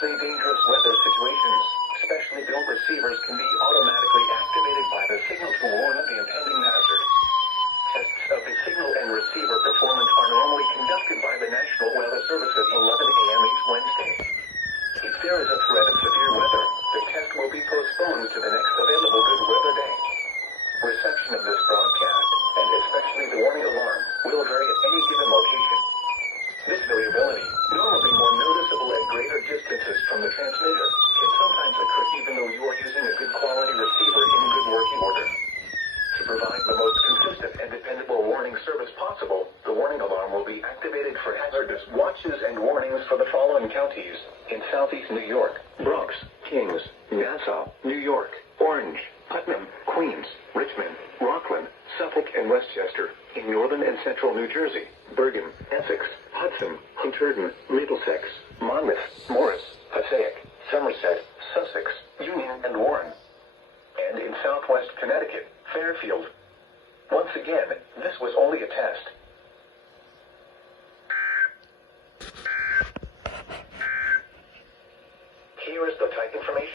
Especially dangerous weather situations, specially built receivers can be automatically activated by the signal to warn of the impending hazard. Tests of the signal and receiver performance are normally conducted by the National Weather Service at 11 a.m. each Wednesday. If there is a threat of severe weather, the test will be postponed to the next available good weather day. Reception of this broadcast, and especially the warning alarm, will vary at any given location. This variability, normally more noticeable at greater distances from the transmitter, can sometimes occur even though you are using a good quality receiver in good working order. To provide the most consistent and dependable warning service possible, the warning alarm will be activated for hazardous watches and warnings for the following counties: in Southeast New York, Bronx, Kings, Nassau, New York, Orange, Putnam, Queens, Richmond, Rockland, Suffolk, and Westchester; in Northern and Central New Jersey, Bergen, Essex, Hudson, Hunterdon, Middlesex, Monmouth, Morris, Passaic, Somerset, Sussex, Union, and Warren; and in Southwest Connecticut, Fairfield. Once again, this was only a test.